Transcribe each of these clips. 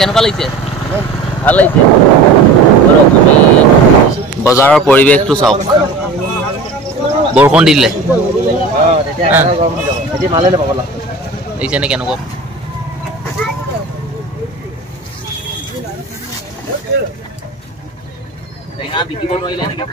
কেনেকুৱা লাগিছে? ভাল লাগিছে। তুমি বজাৰৰ পৰিৱেশটো চাওক, বৰষুণ দিলে দেখিছেনে কেনেকুৱা? টেঙা বিকিব নোৱাৰিলে এনেকৈ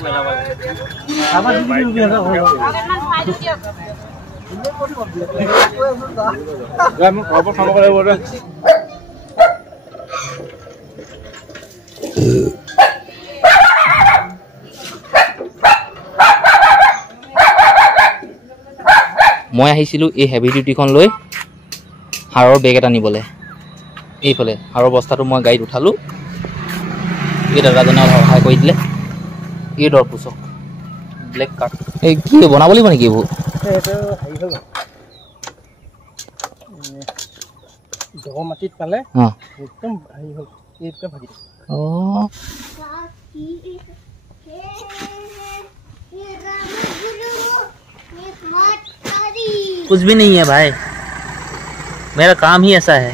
মই আহিছিলোঁ এই হেভি ডিউটিখন লৈ সাৰৰ বেগ এটা নিবলৈ। এইফালে সাৰৰ বস্তাটো মই গাড়ীত উঠালোঁ, এই দাদাজনে সহায় কৰি দিলে। এই দৰ পোচক ব্লেক কাৰ্ড, এই কি বনাব লাগিব নেকি এইবোৰ? মাটিত পালে একদম হেৰি হ'ল, এইটোকে ভাগি দিব। कुछ भी नहीं है भाई, मेरा काम ही ऐसा है।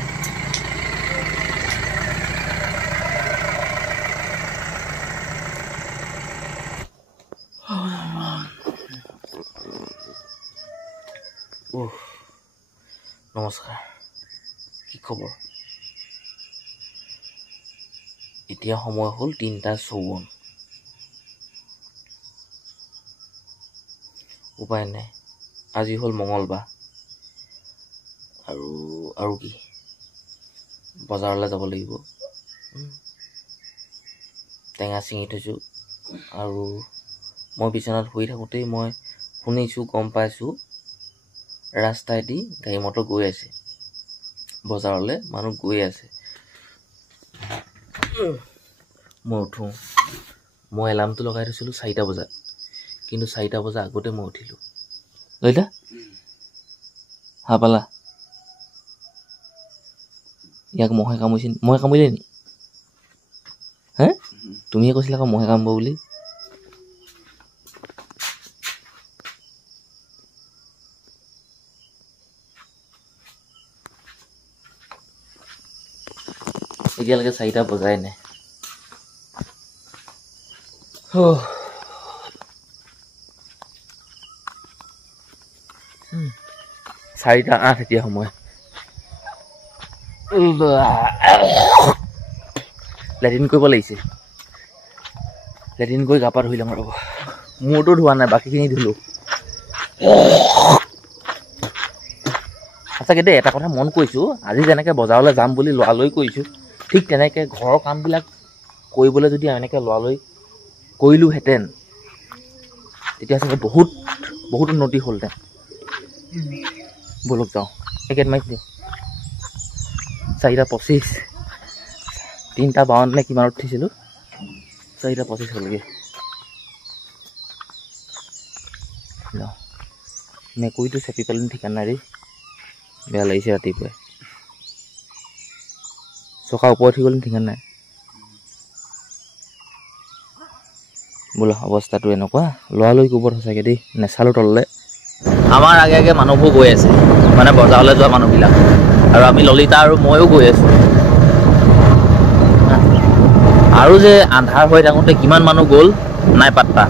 নমস্কাৰ, কি খবৰ? এতিয়া সময় হ'ল 3:54। উপায় নাই, আজি হ'ল মঙলবাৰ। আৰু কি, বজাৰলৈ যাব লাগিব। টেঙা ছিঙি থৈছোঁ। আৰু মই বিচনাত শুই থাকোঁতেই মই শুনিছোঁ, গম পাইছোঁ ৰাস্তাইদি গাড়ী মটৰ গৈ আছে, বজাৰলৈ মানুহ গৈ আছে। মই উঠোঁ। মই এলাৰ্মটো লগাই থৈছিলোঁ 4টা বজাত, কিন্তু 4টা বজাৰ আগতে মই উঠিলোঁ। ললিতা হা পালা? ইয়াক মহে কামুৰিছে। মহে কামুৰিলে নি? হে, তুমিয়ে কৈছিলা আকৌ মহে কামুৰিব বুলি। এতিয়ালৈকে 4টা বজাই নাই। 4:08 এতিয়া সময়। লেট্ৰিন কৰিব লাগিছে। লেট্ৰিন কৰি গা পা ধুই লওঁ ৰ'ব। মূৰটো ধোৱা নাই, বাকীখিনি ধুলোঁ। সঁচাকৈ দেই, এটা কথা মন কৰিছোঁ, আজি যেনেকৈ বজাৰলৈ যাম বুলি লৰালৰি কৰিছোঁ, ঠিক তেনেকৈ ঘৰৰ কামবিলাক কৰিবলৈ যদি এনেকৈ লৰালৰি কৰিলোহেঁতেন, তেতিয়া চাগে বহুত উন্নতি হ'লহেঁতেন। ব'লক যাওঁ। একেট মাৰি দিওঁ। 4:25, 3:52 নে কিমানত উঠিছিলোঁ, 4:25 হ'লগৈ। যাওঁ। মেকুৰীটো চেপি পেলানি ঠিকান নাই দেই, বেয়া লাগিছে ৰাতিপুৱাই। চকা ওপৰত উঠি গ'লে ঠিকান নাই। বোলা অৱস্থাটো এনেকুৱা, লৰালৰি কৰিব সঁচাকৈ দেই, নেচালোঁ তললৈ। আমাৰ আগে আগে মানুহবোৰ গৈ আছে, মানে বজাৰলৈ যোৱা মানুহবিলাক, আৰু আমি ললিতা আৰু ময়ো গৈ আছোঁ। আৰু যে আন্ধাৰ হৈ থাকোঁতে কিমান মানুহ গ'ল নাই পাত্তা।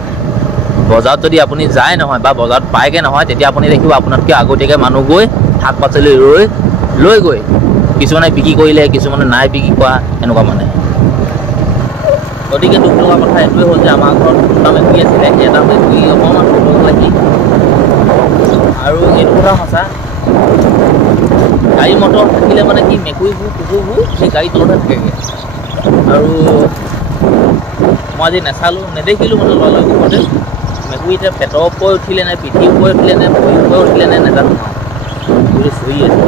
বজাৰত যদি আপুনি যায় নহয় বা বজাৰত পায়গৈ নহয়, তেতিয়া আপুনি দেখিব আপোনাতকৈ আগতীয়াকৈ মানুহ গৈ শাক পাচলি লৈ গৈ কিছুমানে বিক্ৰী কৰিলে, কিছুমানে নাই বিক্ৰী কৰা, এনেকুৱা মানে। গতিকে দুখ লগা কথা এইটোৱে হ'ল যে আমাৰ ঘৰত দুটা মেকুৰী আছিলে, এটা মেকুৰী অকণমান সৰু লাগি। আৰু এইটো কথা সঁচা, গাড়ী মটৰ থাকিলে মানে কি মেকুৰীবোৰ কুকুৰবোৰ সেই গাড়ী তলতহে থাকেগৈ। আৰু মই আজি নেদেখিলোঁ মানে লৰালৰি কৰোঁতে। মেকুৰী এতিয়া পেটৰ ওপৰত উঠিলে নে, পিঠিৰ ওপৰত উঠিলে নে, ভৰিৰ ওপৰত উঠিলে নে নেজানো। মেকুৰী চৰি আছে।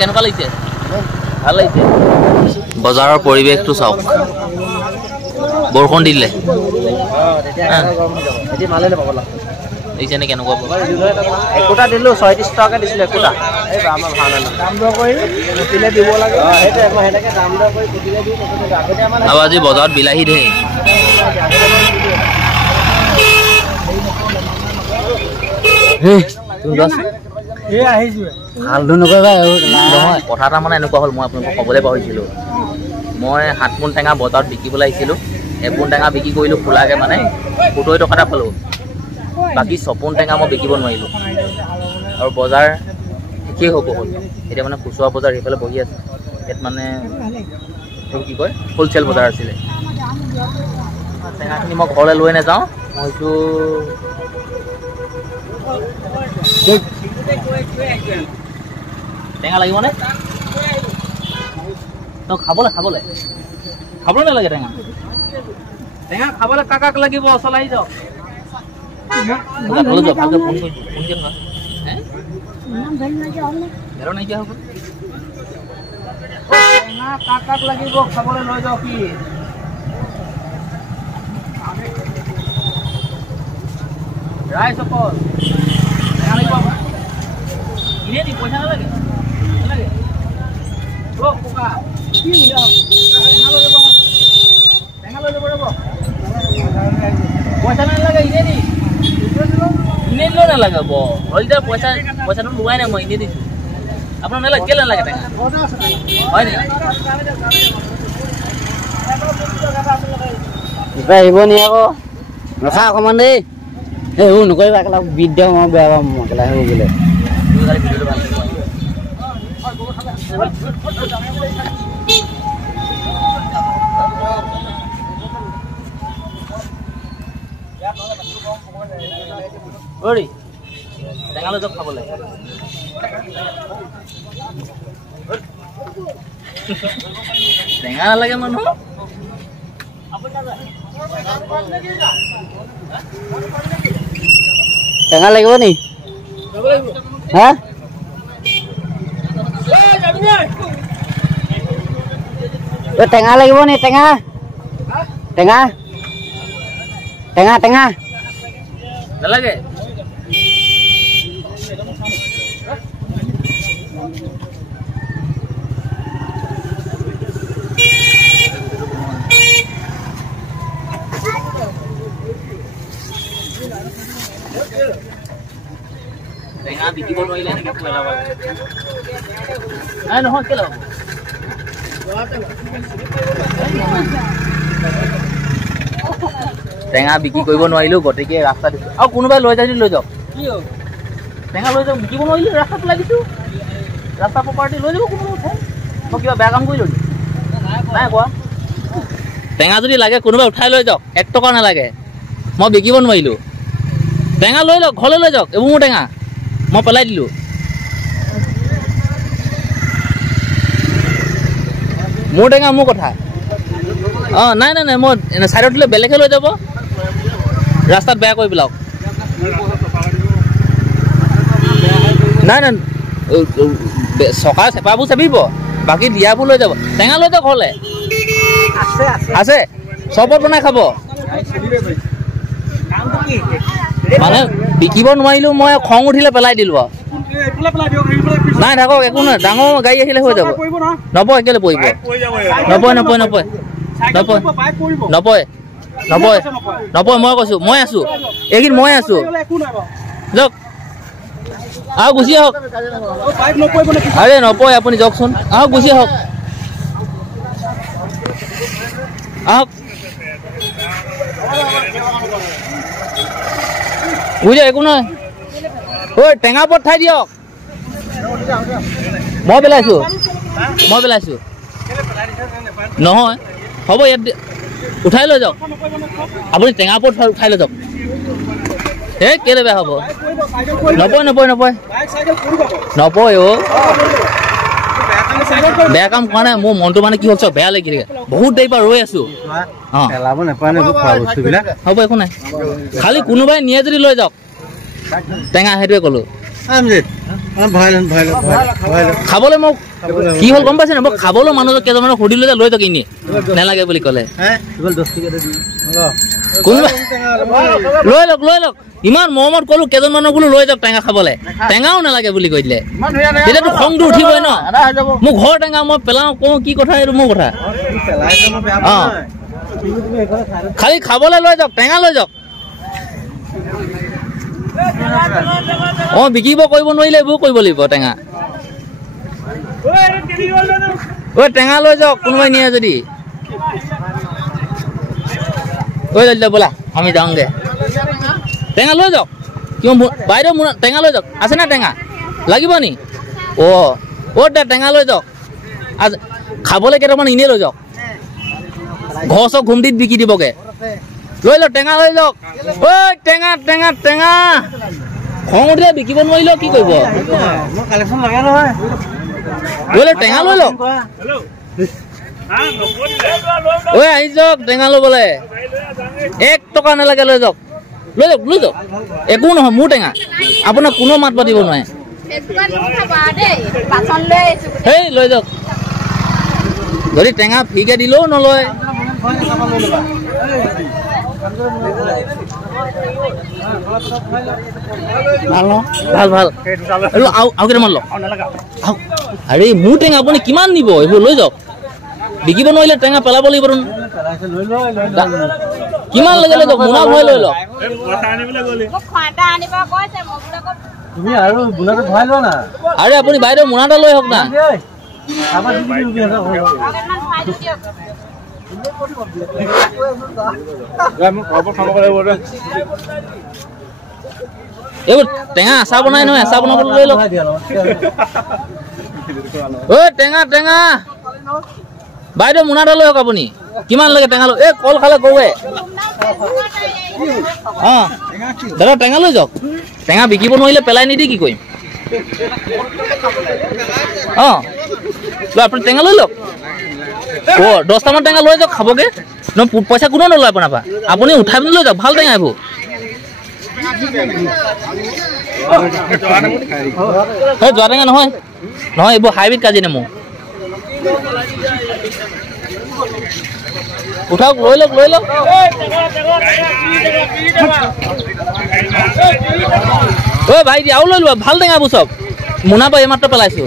কেনেকুৱা লাগিছে? ভাল লাগিছে। বজাৰৰ পৰিৱেশটো চাওক, বৰষুণ দিলে দেখিছেনে কেনেকুৱা? একোটা দিলোঁ 36 টকাকৈ দিছিলোঁ একোটা। এই আমাৰ ভাল দাম দৰ কৰি পুতিলে দিব লাগে। সেইটো আকৌ সেনেকৈ দাম দৰ কৰি পুতিলে দিওঁ। আৰু আজি বজাৰত বিলাহী ধেৰ। তুমি নহয় কথা এটা মানে এনেকুৱা হ'ল মই আপোনালোকক ক'বলৈ পাহৰিছিলোঁ মই 7 মোন টেঙা বজাৰত বিকিবলৈ আহিছিলোঁ 1 মোন টেঙা বিক্ৰী কৰিলোঁ খোলাকৈ মানে 70 টকা এটা পালোঁ বাকী 6 মোন টেঙা মই বিকিব নোৱাৰিলোঁ আৰু বজাৰ শেষেই হ'ব হ'ল এতিয়া মানে খুচুৰা বজাৰ সেইফালে বহি আছে ইয়াত মানে এইটো কি কয় হ'লচেল বজাৰ আছিলে টেঙাখিনি মই ঘৰলৈ লৈ নাযাওঁ মইতো টেঙা লাগিবনে খাবলৈ নালাগে টেঙা খাবলৈ কাক লাগিব চলাই যাওক ভালকৈ ফোন কৰিছোঁ ফোন কৰিম ঘেৰ নাইকিয়া হ'ব টেঙা কাক লাগিব খাবলৈ লৈ যাওক কি ৰাইজ অকল টেঙা লাগিব এনেই দি পইচা নালাগে ককা টেঙা লৈ যাব ৰ'ব পইচা নালাগে এনেই দি এনেই লৈ নালাগে হলদা পইচাটো লোৱাই নাই মই এনেই দিছোঁ আপোনাৰ নালাগে কেলৈ নালাগে টেঙা হয় নেকি আহিব নি আকৌ ৰখা অকণমান দেই এইবোৰ নকৰিবা একেলা বিট দিওঁ মই বেয়া পাম একেলা আহিব বোলে টেঙা লৈ যাওক খাবলৈ টেঙা নালাগে মানুহ টেঙা লাগিব নি হা টেঙা লাগিব নি টেঙা টেঙা টেঙা টেঙা নালাগে টেঙা বিকিব নোৱাৰিলে এনেকৈ পেলাব নহয় কেলৈ হ'ব টেঙা বিক্ৰী কৰিব নোৱাৰিলোঁ গতিকে ৰাস্তা দিছোঁ আৰু কোনোবাই লৈ যাই লৈ যাওক টেঙা লৈ যাওক বিকিব নোৱাৰিলোঁ ৰাস্তাত লাগিছোঁ ৰাস্তা প্ৰপাৰ্টি লৈ যাব কোনোবাই উঠাই মই কিবা বেয়া কাম কৰিলোঁ নাই কোৱা টেঙা যদি লাগে কোনোবাই উঠাই লৈ যাওক 1 টকা নালাগে মই বিকিব নোৱাৰিলোঁ টেঙা লৈ লওক ঘৰলৈ লৈ যাওক এইবোৰ মোৰ টেঙা মই পেলাই দিলোঁ মোৰ টেঙা মোৰ কথা অঁ নাই মই চাইডত দিলে বেলেগে লৈ যাব ৰাস্তাত বেয়া কৰি পেলাওক নাই চকা চেপাবোৰ চাপিব বাকী দিয়াবোৰ লৈ যাব টেঙা লৈ যাওক ঘৰলৈ আছে চবত বনাই খাব মানে বিকিব নোৱাৰিলোঁ মই খং উঠিলে পেলাই দিলোঁ নাই থাকক একো নহয় ডাঙৰ গাড়ী আহিলে হৈ যাব নপয় কেলৈ পৰিব নপয় মই কৈছোঁ মই আছোঁ এইখিনি মই আছোঁ যাওক আৰু গুচি আহক আৰে নপয় আপুনি যাওকচোন আহক গুচি আহক বুঝে একো নহয় ঐ টেঙা ওপৰত ঠাই দিয়ক মই পেলাইছোঁ নহয় হ'ব ইয়াত উঠাই লৈ যাওক আপুনি টেঙা ওপৰত উঠাই লৈ যাওক এই কেলৈ বেয়া হ'ব নপয় অ' বেয়া কাম কৰা নাই মোৰ মনটো মানে কি হ'ল চব বেয়া লাগি থাকে বহুত দেৰি পৰা ৰৈ আছোঁ হ'ব একো নাই খালি কোনোবাই নিয়ে যদি লৈ যাওক টেঙা সেইটোৱে ক'লোঁ খাবলৈ মোক কি হ'ল গম পাইছে নে মই খাবলৈ মানুহ কেইজনমানক সুধিলোঁ যে লৈ যাওক এনেই নালাগে বুলি ক'লে কোনোবাই লৈ লওক ইমান মৰমত ক'লোঁ কেইজনমানক বোলো লৈ যাওক টেঙা খাবলৈ টেঙাও নালাগে বুলি কৈ দিলে তেতিয়াতো খংটো উঠিবই ন মোৰ ঘৰ টেঙা মই পেলাওঁ কওঁ কি কথা এইটো মোৰ কথা অঁ খালি খাবলৈ লৈ যাওক টেঙা লৈ যাওক অঁ বিকিব কৰিব নোৱাৰিলে এইবোৰ কৰিব লাগিব টেঙা ঐ টেঙা লৈ যাওক কোনোবাই নিয়ে যদি ঐ লৈ যাওক ব'লা আমি যাওঁগৈ টেঙা লৈ যাওক কিয় বাইদেউ মোৰ টেঙা লৈ যাওক আছে না টেঙা লাগিব নি অঁ অ' টেঙা লৈ যাওক খাবলৈ কেইটামান এনেই লৈ যাওক ঘৰ চক ঘুমটিত বিকি দিবগৈ লৈ লওক টেঙা লৈ যাওক ঐ টেঙা টেঙা টেঙা খং উঠিলে বিকিব নোৱাৰিলেও কি কৰিব লৈ লওক টেঙা লৈ লওক ঐ আহি যাওক টেঙা ল'বলৈ 1 টকা নালাগে লৈ যাওক লৈ যাওক একো নহয় মোৰ টেঙা আপোনাক কোনো মাত পাতিব নোৱাৰে হেই লৈ যাওক যদি টেঙা ফ্ৰীকে দিলেও নলয় ভাল ভাল আৰু কেইটামান লওক আৰে মোৰ টেঙা আপুনি কিমান নিব এইবোৰ লৈ যাওক বিকিব নোৱাৰিলে টেঙা পেলাব লাগিব কিমান লাগে লৈ যাওক মোনা ভৰাই লৈ লওক আৰে আপুনি বাইদেউ মোনা এটা লৈ আহক না এইবোৰ টেঙা আচাৰ বনাই নহয় আচাৰ বনাবলৈ লৈ লওক ঐ টেঙা টেঙা বাইদেউ মোনা এটা লৈ আহক আপুনি কিমান লাগে টেঙা লৈ এই কল খালে কৌৱে অঁ দাদা টেঙা লৈ যাওক টেঙা বিকিব নোৱাৰিলে পেলাই নিদি কি কৰিম অঁ আপুনি টেঙা লৈ লওক অ' 10টামান টেঙা লৈ যাওক খাবগে পইচা কোনো নলয় আপোনাৰ পৰা আপুনি উঠাই পিনি লৈ যাওক ভাল টেঙা এইবোৰ যোৱা টেঙা নহয় নহয় এইবোৰ হাইব্ৰিড কাজি নেমু উঠাওক লৈ লওক ঐ ভাইটি আৰু লৈ লোৱা ভাল টেঙাবোৰ চব মোনা পৰা এইমাত্ৰ পেলাইছো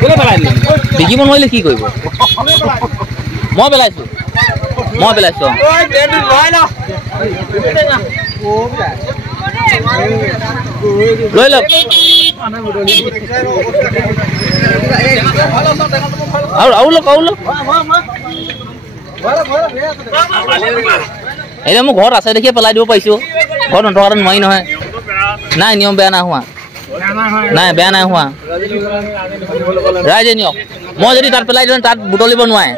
কোনে পেলাই দিলে বিকিব নোৱাৰিলে কি কৰিব মই পেলাইছো লৈ লওক আৰু লওক এতিয়া মোৰ ঘৰত আছে দেখিয়ে পেলাই দিব পাৰিছো ঘৰত নথকাটো নোৱাৰি নহয় নাই নিয়ম বেয়া নাই হোৱা ৰাইজে নিয়ক মই যদি তাত পেলাই দিওঁ তাত বুটলিব নোৱাৰে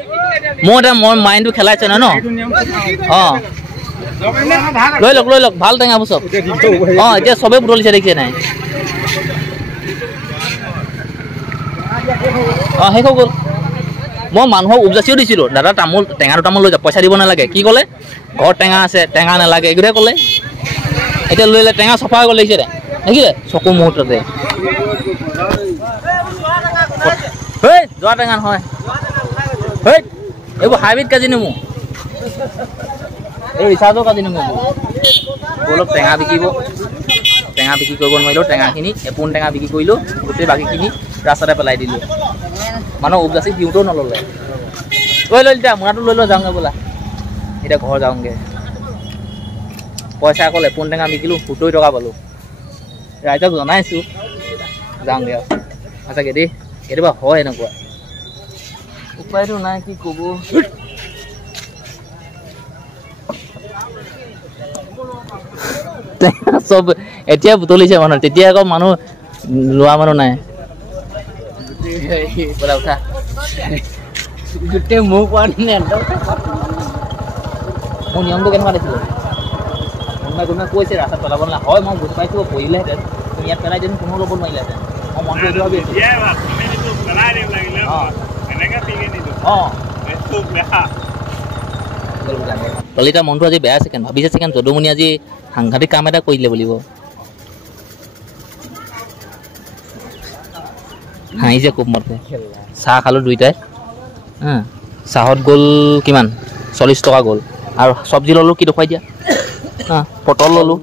মোৰ মাইণ্ডটো খেলাইছে নহয় ন অঁ লৈ লওক ভাল টেঙাবোৰ চব অঁ এতিয়া চবেই বুটলিছে দেখিছে নাই অঁ শেষ হৈ গ'ল মই মানুহক উপজাচিও দিছিলোঁ দাদা টেঙা দুটামান লৈ যাওক পইচা দিব নালাগে কি ক'লে ঘৰত টেঙা আছে টেঙা নালাগে এইটোহে ক'লে এতিয়া লৈ টেঙা চফা হৈ গ'ল দেখিছে দেখিলে চকু মুহূৰ্ততে যোৱা টেঙা নহয় এইবোৰ হাইব্ৰিড কাজি নেমু এই ৰিচাৰ্জৰ কাজি নেমু অলপ টেঙা বিক্ৰী কৰিব নোৱাৰিলোঁ টেঙাখিনি এপোন টেঙা বিক্ৰী কৰিলোঁ গোটেই বাকীখিনি ৰাস্তাতে পেলাই দিলোঁ মানুহ উপজাচি দিওঁতেও নল'লে লৈ এতিয়া মোনাটো লৈ যাওঁগৈ বোলা এতিয়া ঘৰ যাওঁগৈ পইচা অকল এপোন টেঙা বিকিলোঁ 70 টকা পালোঁ ৰাইজক জনাইছোঁ যাওঁগৈ আৰু সঁচাকৈ দেই কেতিয়াবা হয় এনেকুৱা উপায়টো নাই কি ক'ব চব এতিয়া বুটলিছে মানুহ তেতিয়া আকৌ মানুহ লোৱা মানুহ নাই উঠা গোটেই মোৰ পোৱা মোৰ নিয়মটো কেনেকুৱা দেখিলোঁ কোনোবাই কৈছে ৰাস্তাত পেলাব নালাগে হয় মই বুজি পাইছোঁ পৰিলেহেঁতেন ইয়াত পেলাই দিম কোনো ল'ব নোৱাৰিলেহেঁতেন মই মনটো এইটো ভাবি আছোঁ ললিতা মনটো আজি বেয়া আছে ভাবিছে চেকেণ্ড যদুমণি আজি সাংঘাতিক কাম এটা কৰিলে বুলিব হাঁহিছে খুব মতে চাহ খালোঁ দুইটাই চাহত গ'ল কিমান 40 টকা গ'ল আৰু চব্জি ল'লোঁ কি দেখুৱাই দিয়া পটল ল'লোঁ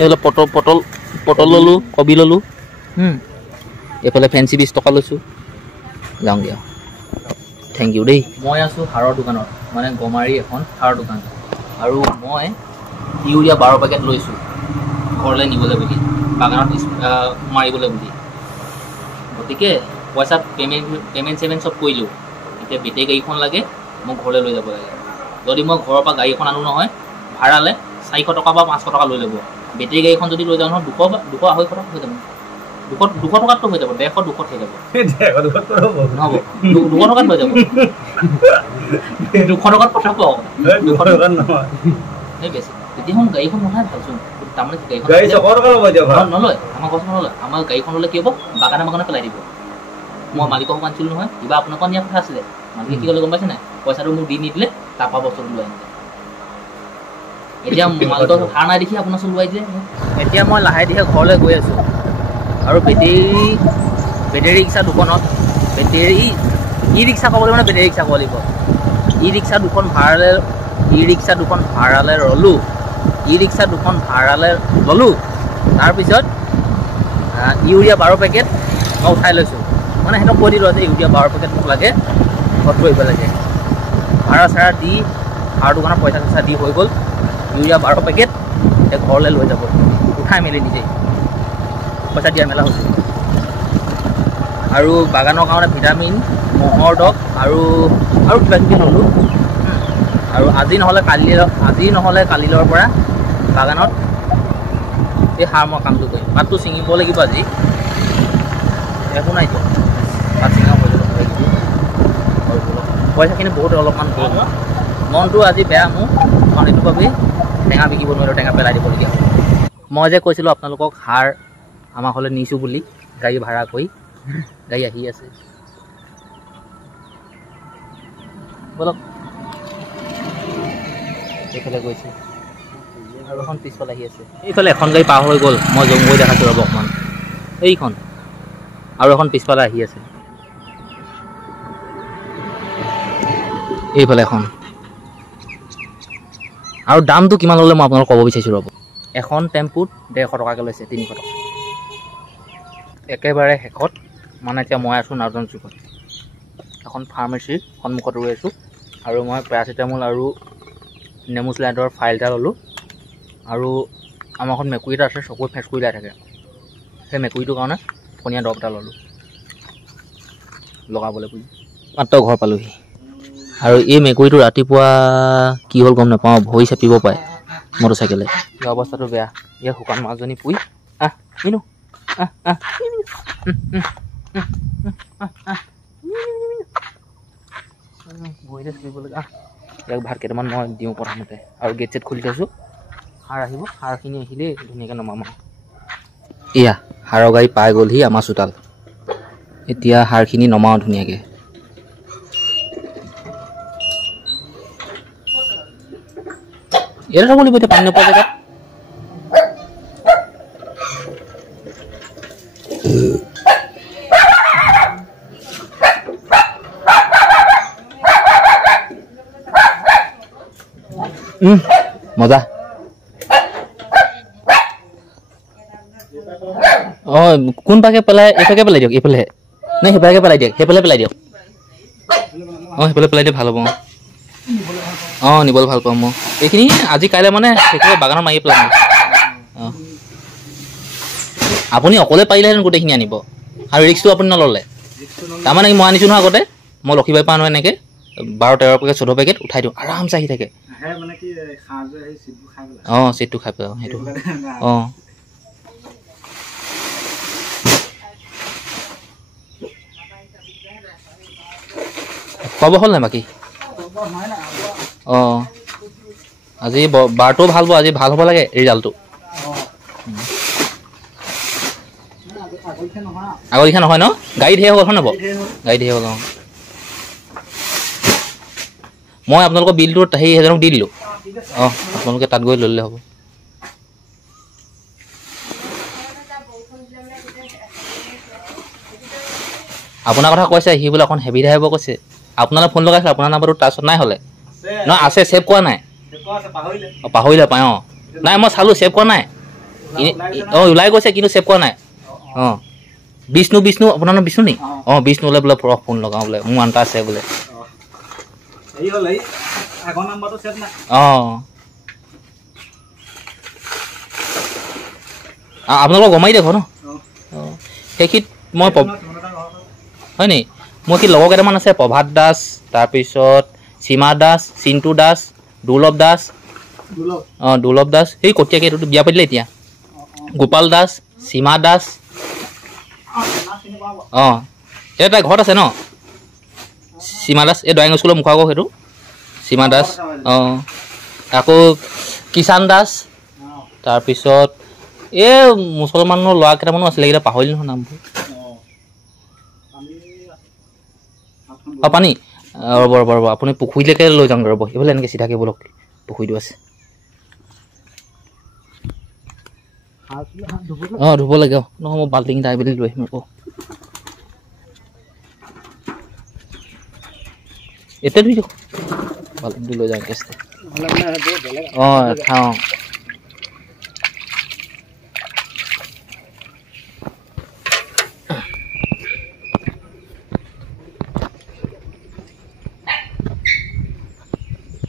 এইফালে পটল ল'লোঁ কবি ল'লোঁ এইফালে ফেঞ্চি 20 টকা লৈছোঁ যাওঁ দিয়া থেংক ইউ দেই মই আছোঁ সাৰৰ দোকানত মানে গমাৰি এখন সাৰৰ দোকান আৰু মই ইউৰিয়া 12 পেকেট লৈছোঁ ঘৰলৈ নিবলৈ বুলি বাগানত মাৰিবলৈ বুলি গতিকে পইচা পে'মেণ্ট চব কৰিলোঁ এতিয়া বেটেৰী গাড়ীখন লাগে মোক ঘৰলৈ লৈ যাব লাগে যদি মই ঘৰৰ পৰা গাড়ী এখন আনো নহয় ভাড়ালে 400 টকা বা 500 টকা লৈ ল'ব বেটেৰী গাড়ীখন যদি লৈ যাওঁ নহয় 200 250 টকা হৈ যাব 200 টকাততো হৈ যাব 150 200 হৈ যাব নহ'ব 200 টকাত হৈ যাব 200 টকাত পঠাব 200 টকাত নহয় এই বেছি তেতিয়াহ'লে গাড়ীখন নহয় ভালচোন তাৰমানে গাড়ীখন নলয় আমাৰ কথা নলয় আমাৰ গাড়ীখন ল'লে কি হ'ব বাগানে পেলাই দিব মই মালিকক মানিছিলোঁ নহয় কিবা আপোনালোকৰ নিয়া কথা আছিলে মালিকে কি ক'লে গম পাইছে নাই পইচাটো মোক দি নিদিলে তাৰপৰা বস্তুটো লৈ আনিলে এতিয়া মালিকৰ ধাৰ নাই দেখি আপোনাৰ চলোৱাই দিলে এতিয়া মই লাহে ধীৰে ঘৰলৈ গৈ আছোঁ আৰু বেটেৰী ৰিক্সা দুখনত ই ৰিক্সা ক'বলৈ মানে বেটেৰী ৰিক্সা ক'ব লাগিব ই ৰিক্সা দুখন ভাড়ালৈ ল'লোঁ তাৰপিছত ইউৰিয়া 12 পেকেট মই উঠাই লৈছোঁ মানে সিহঁতক কৈ দিলোঁ যে ইউৰিয়া 12 পেকেট মোক লাগে ঘৰত কৰিব লাগে ভাড়া চাড়া দি সাৰ দোকানৰ পইচা চইচা দি হৈ গ'ল ইউৰিয়া 12 পেকেট এতিয়া ঘৰলৈ লৈ যাব উঠাই মেলি নিজেই পইচা দিয়া মেলা হৈছে আৰু বাগানৰ কাৰণে ভিটামিন মহৰ দৰৱ আৰু কিবা কিবি ল'লোঁ আৰু আজি নহ'লে কালিলৈৰ পৰা বাগানত এই সাৰ মই কামটো কৰিম পাতটো ছিঙিব লাগিব আজি একো নাই দিয়ক পাত ছিঙা হৈ যাব পইচাখিনি বহুত অলপমান গ'ল মনটো আজি বেয়া মোৰ কাৰণ এইটো বাবেই টেঙা বিকিব নোৱাৰিলোঁ টেঙা পেলাই দিবলগীয়া হ'ল মই যে কৈছিলোঁ আপোনালোকক সাৰ আমাৰ ঘৰলৈ নিছোঁ বুলি গাড়ী ভাড়া কৰি গাড়ী আহি আছে বলক এইফালে গৈছে আৰু এখন পিছফালে আহি আছে এইফালে এখন গাড়ী পাৰ হৈ গ'ল মই জম গৈ দেখাছোঁ ৰ'ব অকণমান এইখন আৰু এখন পিছফালে আহি আছে এইফালে এখন আৰু দামটো কিমান ল'লে মই আপোনালোকক ক'ব বিচাৰিছোঁ ৰ'ব এখন টেম্পুত 150 টকাকৈ লৈছে 300 টকা একেবাৰে শেষত মানে এতিয়া মই আছোঁ নাৰ্জন চুকত এখন ফাৰ্মাচীৰ সন্মুখত ৰৈ আছোঁ আৰু মই পেৰাচিটামল আৰু নেমুচলাইডৰ ফাইল এটা ল'লোঁ আৰু আমাৰ এখন মেকুৰী এটা আছে চকুত ফেঁচ কৰি থাকে সেই মেকুৰীটোৰ কাৰণে পনীয়া দৰৱ এটা ল'লোঁ লগাবলৈ বুলি মাত্ৰ ঘৰ পালোহি আৰু এই মেকুৰীটো ৰাতিপুৱা কি হ'ল গম নাপাওঁ ভৰি চেপিব পাৰে মটৰচাইকেলে এই অৱস্থাটো বেয়া ইয়াৰ শুকান মাছজনী পুই মিনু ভৰিতে চেপিবলৈ ইয়াক ভাত কেইটামান মই দিওঁ প্ৰথমতে আৰু গেট চেট খুলি থৈছোঁ সাৰ আহিব সাৰখিনি আহিলেই ধুনীয়াকৈ নমাম আৰু এয়া সাৰৰ গাড়ী পাই গ'লহি আমাৰ চোতাল এতিয়া সাৰখিনি নমাওঁ ধুনীয়াকৈ এৰা থ'ব লাগিব এতিয়া পানী নোপোৱা জেগাত মজা অঁ কোন পাকে পেলাই এইফালে পেলাই দিয়ক এইফালে নাই সেইফালে পেলাই দিয়ক সেইফালে পেলাই দিয়ক অঁ সেইফালে পেলাই দিয়ক ভাল হ'ব অঁ নিবলৈ ভাল পাম মই এইখিনি আজি কাইলৈ মানে সেইখিনি বাগানত মাৰি পেলাম অঁ আপুনি অকলে পাৰিলেহেঁতেন গোটেইখিনি আনিব আৰু ৰিক্সটো আপুনি নল'লে তাৰমানে মই আনিছোঁ নহয় আগতে মই লক্ষীবাৰী পৰা আনো এনেকৈ 12-13 পেকেট 14 পেকেট উঠাই দিওঁ আৰামছে আহি থাকে অঁ চিটটো খাই পেলাই সেইটো অঁ খোৱা বোৱা হ'ল নাই বাকী অঁ আজি বাৰটোও ভাল হ'ব আজি ভাল হ'ব লাগে ৰিজাল্টটো আগৰ লিখা নহয় ন গাড়ী ধেৰ হ'ল হয় নব গাড়ী ধেৰ হ'ল অঁ মই আপোনালোকৰ বিলটো সেইজনক দি দিলোঁ অঁ আপোনালোকে তাত গৈ লৈ ল'লে হ'ব আপোনাৰ কথা কৈছে সি বোলে অকণ হেভি আহিব কৈছে আপোনালৈ ফোন লগাইছে আপোনাৰ নাম্বাৰটো তাৰপিছত নাই হ'লে নহয় আছে ছেভ কৰা নাই অঁ পাহৰিলে পায় অঁ নাই মই চালোঁ ছেভ কৰা নাই অঁ ওলাই গৈছে কিন্তু ছেভ কৰা নাই অঁ বিষ্ণু আপোনাৰ নাম বিষ্ণু নি অঁ বিষ্ণু ওলাই বোলে ফোন লগাওঁ বোলে মোৰ আনটা আছে বোলে অঁ আপোনালোকৰ গমাই দেখো ন সেইখিত মই হয় নি মোৰ কি লগৰ কেইটামান আছে প্ৰভাত দাস তাৰপিছত সীমা দাস চিন্তু দাস দুৰ্লভ দাস দুৰ্লভ দাস সেই কটীয়াকে এইটো বিয়া পাতিলে এতিয়া গোপাল দাস সীমা দাস এটা ঘৰত আছে ন সীমা দাস এই ড্ৰয়িং স্কুলৰ মুখৰ আগত সেইটো সীমা দাস আকৌ কিষাণ দাস তাৰপিছত এই মুছলমানৰ ল'ৰা কেইটামানো আছিলে এইকেইটা পাহৰিলোঁ নহয় নামবোৰ পানী ৰ'ব আপুনি পুখুৰীলৈকে লৈ যাওঁগৈ ৰ'ব এইফালে এনেকৈ চিধাকৈ ব'লক পুখুৰীটো আছে ধুব লাগে নহয় মই বাল্টিংটা আহি লৈ আহিম আকৌ এতিয়া ধুই দিয়ক বাল্টিংটো লৈ যাওঁ কেছটো খাওঁ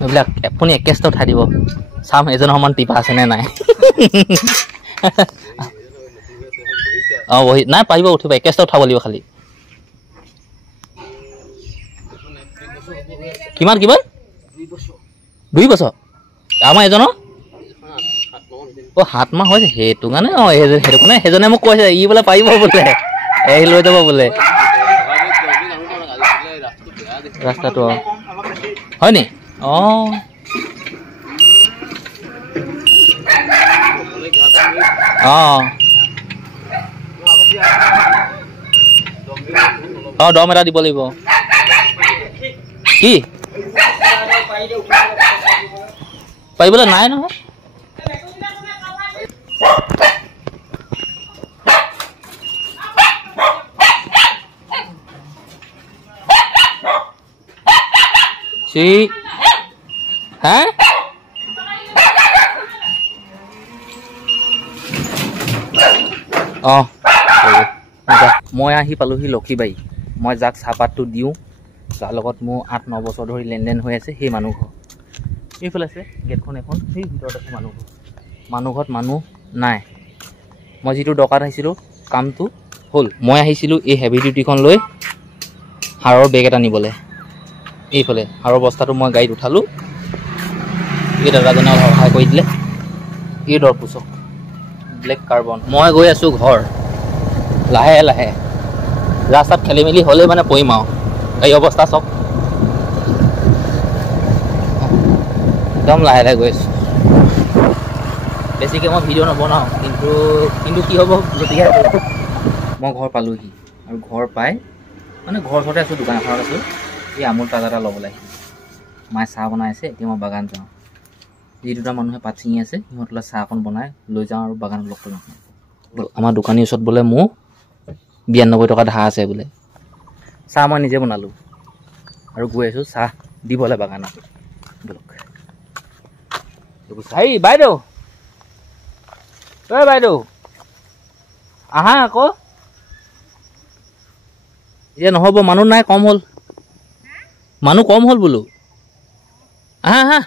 এইবিলাক আপুনি একেষ্ট উঠাই দিব চাম এজনৰ সমান টিপা আছেনে নাই বহি নাই পাৰিব উঠিব একেষ্ট উঠাব লাগিব খালি কিমান 2 বছৰ আমাৰ এজনৰ 7 মাহ হৈছে সেইটো কাৰণে সেইটো কাৰণে সেইজনে মোক কৈছে ই বোলে পাৰিব বোলে লৈ যাব বোলে ৰাস্তাটো হয় নি দম এটা দিব লাগিব কি পাৰিবলৈ নাই নহয় মই আহি পালোহি লক্ষীবাৰী মই যাক চাহপাতটো দিওঁ যাৰ লগত মোৰ 8-9 বছৰ ধৰি লেনদেন হৈ আছে সেই মানুহ ঘৰ এইফালে আছে গেটখন এখন সেই ভিতৰত আছে মানুহ ঘৰত মানুহ নাই মই যিটো দৰকাৰ আহিছিলোঁ কামটো হ'ল মই আহিছিলোঁ এই হেভি ডিউটিখন লৈ হাৰৰ বেগ এটা নিবলৈ এইফালে হাৰৰ বস্তাটো মই গাড়ীত উঠালোঁ এই দাদাজনে সহায় কৰি দিলে এই দৰ পুছক ব্লেক কাৰ্বন মই গৈ আছোঁ ঘৰ লাহে লাহে ৰাস্তাত খেলি মেলি হ'লেই মানে পৰিম আৰু এই অৱস্থা চাওক একদম লাহে লাহে গৈ আছোঁ বেছিকৈ মই ভিডিঅ' নবনাওঁ কিন্তু কি হ'ব গতিকে মই ঘৰ পালোঁহি আৰু ঘৰ পাই মানে ঘৰ ওচৰতে আছোঁ দোকান এখনত আছোঁ এই আমুল তাজা এটা ল'বলৈ আহিছোঁ মায়ে চাহ বনাই আছে এতিয়া মই বাগান যাওঁ যি দুটা মানুহে পাত ছিঙি আছে সিহঁতলৈ চাহ অকণ বনাই লৈ যাওঁ আৰু বাগানত লগ কৰি আমাৰ দোকানীৰ ওচৰত বোলে মোৰ 92 টকা ধাৰ আছে বোলে চাহ মই নিজে বনালোঁ আৰু গৈ আছোঁ চাহ দিবলৈ বাগানত বলক বাইদেউ বাইদেউ আহা আকৌ এতিয়া নহ'ব মানুহ নাই কম হ'ল বোলো আহা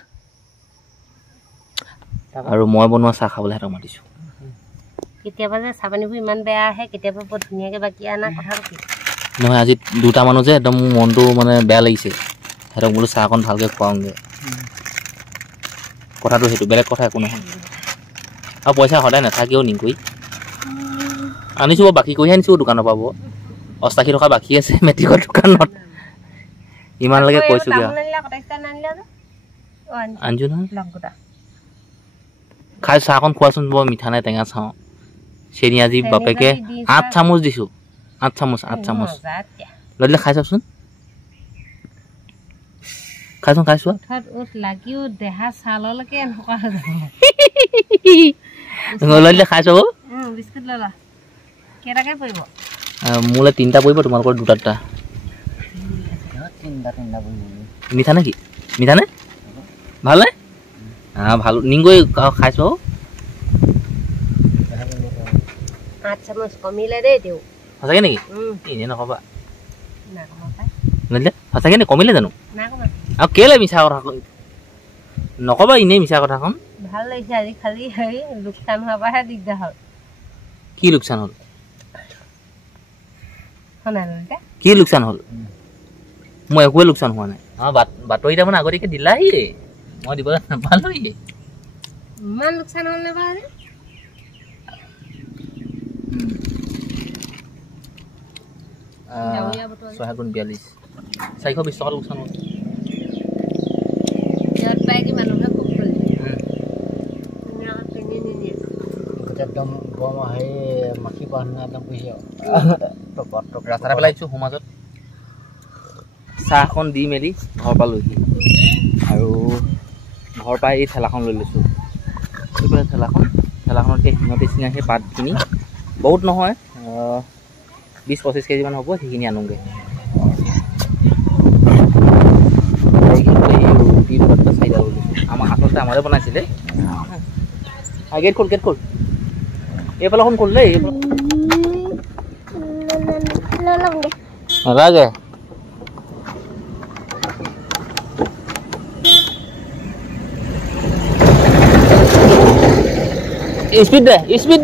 আৰু মই বনোৱা চাহ খাবলৈ সিহঁতক মাতিছোঁ কেতিয়াবা যে চাহ পানীবোৰ ইমান বেয়া আহে কেতিয়াবা বৰ ধুনীয়াকৈ বাকী অনা কথাটো কি নহয় আজি দুটা মানুহ যে একদম মোৰ মনটো মানে বেয়া লাগিছে সিহঁতক বোলো চাহ অকণ ভালকৈ খুৱাওঁগৈ কথাটো সেইটো বেলেগ কথা একো নহয় আৰু পইচা সদায় নাথাকেও নিকৈ আনিছোঁ বাৰু বাকী কৰিহে আনিছোঁ দোকানৰ পৰা 80 টকা বাকী আছে মেট্ৰিকৰ দোকানত ইমানলৈকে কৈছোঁ কিয় আনিছোঁ নহয় খাই চাহকণ খোৱাচোন বৰ মিঠা নাই টেঙা চাওঁ চেনি আজি বাপেকে 8 চামুচ দিছোঁ 8 চামুচ লৈ দিলে খাই চাওকচোন খাইছোঁ লৈ দিলে খাই চাব মোলৈ 3টা পৰিব তোমালোকৰ 2টা মিঠা নেকি মিঠা নে ভাল নে ভাল নিংগৈ খাইছোঁ সঁচাকৈ নেকি এনেই নক'বা সঁচাকৈ নে কমিলে জানো আৰু কেলে মিছা কথা নক'বা এনেই মিছা কথাখন ভাল লাগিছে আজি খালি হেৰি লোকচান হোৱাৰ পৰাহে দিগদাৰ হ'ল কি লোকচান হ'ল শুনা ললিতা কি লোকচান হ'ল মই একোৱে লোকচান হোৱা নাই আমাৰ বাতৰি তাৰমানে আগতীয়াকৈ দিলাহি মই দিবলৈ নাপালোহি ইমান লোকচান হ'ল নে বাৰু 6 গুণ 42 420 টকা লোকচান হ'ল ইয়াত পাই কি মানুহে খুব হ'ল একদম গম আহে মাখি পাহনা একদম বুঝিও ৰাস্তাতে পেলাইছোঁ সমাজত চাহখন দি মেলি ঘৰ পালোহি আৰু ঘৰ পাই এই ঠেলাখন লৈ লৈছোঁ এইফালে ঠেলাখনত সিহঁতে চিঙা সেই পাতখিনি বহুত নহয় 20-25 কেজিমান হ'ব সেইখিনি আনোগৈ ৰুটি দুটা চাৰিটা লৈ লৈছোঁ আমাৰ আচলতে আমাৰে বনাইছিলে গেট খোল এইফালেখন খোল দেই নালাগে স্পীড দে স্পীড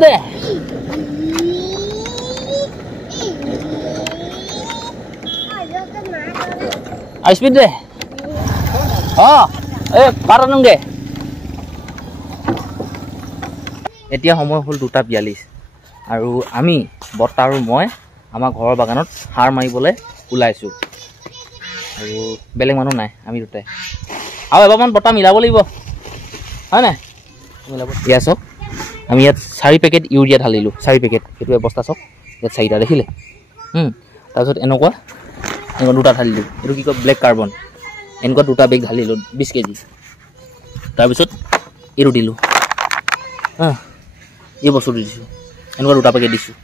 দে এই পাত আনোগে এতিয়া সময় হ'ল 2:42 আৰু আমি বৰ্তা আৰু মই আমাৰ ঘৰৰ বাগানত সাৰ মাৰিবলৈ ওলাইছোঁ আৰু বেলেগ মানুহ নাই আমি দুটাই আৰু এবাৰমান বৰ্তা মিলাব লাগিব হয় নাই মিলাব ইয়া চাওক আমি ইয়াত 4 পেকেট ইউৰিয়া ঢালিলোঁ 4 পেকেট সেইটো অৱস্থা চাওক ইয়াত 4টা দেখিলে তাৰপিছত এনেকুৱা দুটা ঢালিলোঁ এইটো কি কয় ব্লেক কাৰ্বন এনেকুৱা দুটা বেগ ঢালিলোঁ 20 কেজি তাৰপিছত এইটো দিলোঁ এই বস্তুটো দিছোঁ এনেকুৱা দুটা পেকেট দিছোঁ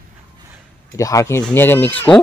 এতিয়া সাৰখিনি ধুনীয়াকৈ মিক্স কৰোঁ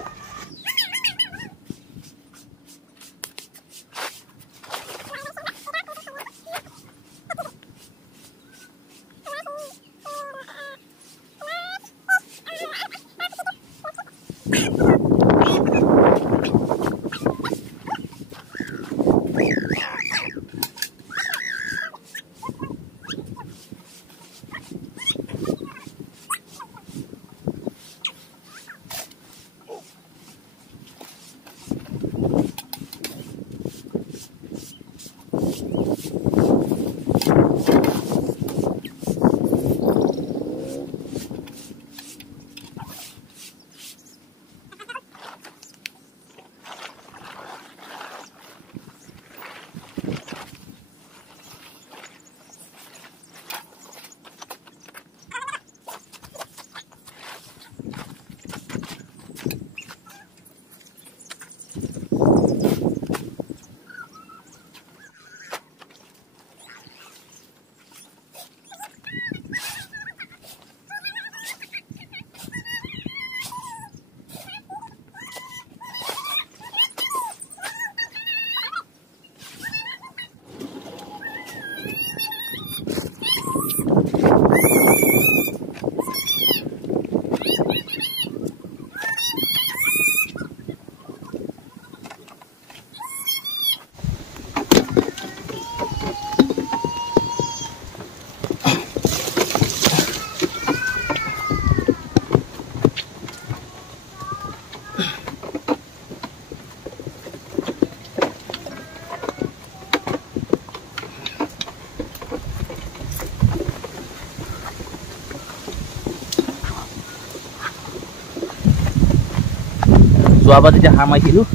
যোৱাবাৰ যেতিয়া সাৰ মাৰিছিলোঁ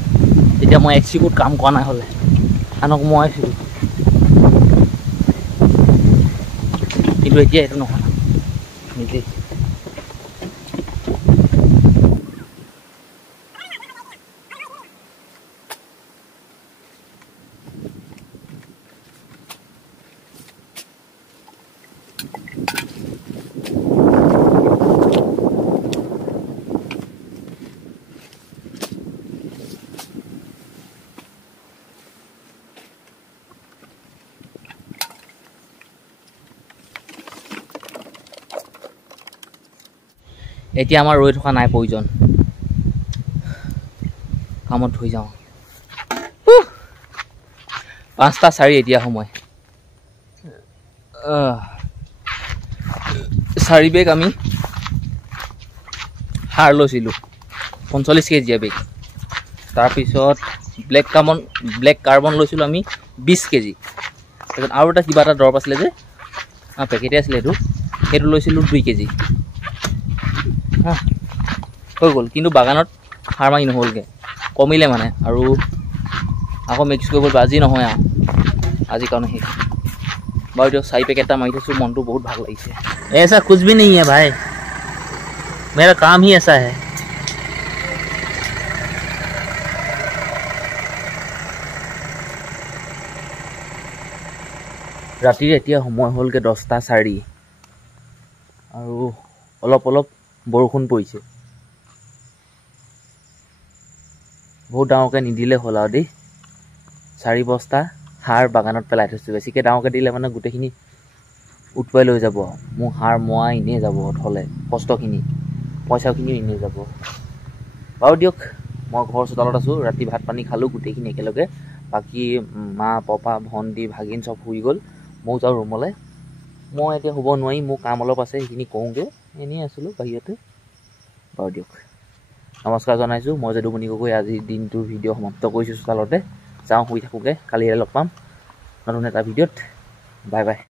তেতিয়া মই এক্সিকুট কাম কৰা নাই হ'লে আনক মই কিন্তু এতিয়া এইটো নহয় নিজে এতিয়া আমাৰ ৰৈ থকা নাই প্ৰয়োজন কামত ধুই যাওঁ 5:04 এতিয়া সময় 4 বেগ আমি সাৰ লৈছিলোঁ 45 কেজি বেগ। তাৰপিছত ব্লেক কাৰ্বন লৈছিলোঁ আমি 20 কেজি। তাৰপিছত আৰু এটা কিবা এটা দৰৱ আছিলে যে পেকেটে আছিলে সেইটো লৈছিলোঁ 2 কেজি। হৈ গ'ল, কিন্তু বাগানত সাৰ মাৰি নহ'লগৈ, কমিলে মানে। আৰু আকৌ মিক্স কৰিব আজি নহয় আৰু আজিৰ কাৰণে শেষ। বাৰু দিয়ক 4 পেকেট এটা মাৰি থৈছোঁ, মনটো বহুত ভাল লাগিছে। ऐसा कुछ भी नहीं है भाई, मेरा काम ही ऐसा है। ৰাতিৰ এতিয়া সময় হ'লগৈ 10:04 আৰু অলপ বৰষুণ পৰিছে। বহুত ডাঙৰকৈ নিদিলে হ'ল আৰু দেই। 4 বস্তা সাৰ বাগানত পেলাই থৈছোঁ। বেছিকৈ ডাঙৰকৈ দিলে মানে গোটেইখিনি উটুৱাই লৈ যাব। মোৰ সাৰ মোৱা এনেই যাব, থ'লে কষ্টখিনি পইচাখিনিও এনেই যাব। বাৰু দিয়ক, মই ঘৰ চোতালত আছোঁ, ৰাতি ভাত পানী খালোঁ গোটেইখিনি একেলগে। বাকী মা পাপা ভণ্টি ভাগিন চব শুই গ'ল, ময়ো যাওঁ ৰুমলৈ। মই এতিয়া শুব নোৱাৰিম, মোৰ কাম অলপ আছে, সেইখিনি কৰোঁগৈ। এনেই আছিলোঁ বাহিৰতে। বাৰু দিয়ক, নমস্কাৰ জনাইছোঁ। মই যদুমণি গগৈ আজিৰ দিনটোৰ ভিডিঅ' সমাপ্ত কৰিছোঁ চোতালতে। যাওঁ শুই থাকোঁগৈ, কালিলৈ লগ পাম নতুন এটা ভিডিঅ'ত। Bye bye.